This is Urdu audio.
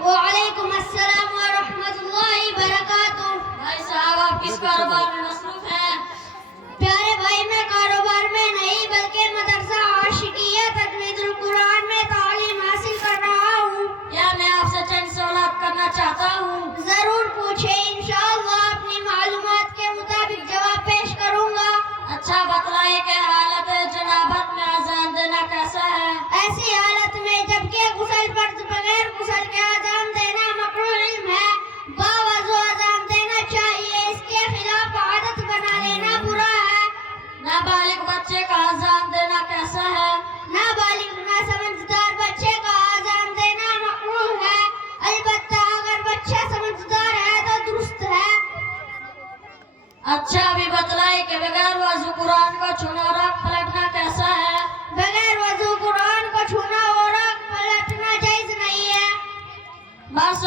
وعلیکم السلام ورحمۃ اللہ وبرکاتہ۔ بھائی صاحب آپ کس کاروبار میں مصروف ہیں؟ پیارے بھائی میں کاروبار میں نہیں بلکہ مدرسہ عاشقیہ تجوید القرآن میں تعلیم حاصل کر رہا ہوں۔ کیا میں آپ سے چند سوالات کرنا چاہتا ہوں؟ ضرور پوچھیں، انشاءاللہ اپنی معلومات کے مطابق جواب پیش کروں گا۔ اچھا بتلائیں کہ حالت جنابت میں اذان دینا کیسا ہے؟ ایسی حالت میں جبکہ غسل پر بغیر غسل کے اذان دینا مکروہ علم ہے، باوضو اذان دینا چاہیے، اس کے خلاف عادت بنا لینا برا ہے۔ نابالغ بچے کا اذان دینا کیسا ہے؟ نابالغ نہ سمجھدار بچے کا اذان دینا مکروہ ہے، البتہ اگر بچہ سمجھدار ہے تو درست ہے۔ اچھا ابھی بتلائیں کہ بغیر وضو قرآن کو چھونا اور آنکھ پلٹنا کیسا ہے؟ بغیر وضو قرآن کو چھونا اور آنکھ پلٹنا جائز نہیں ہے۔ بس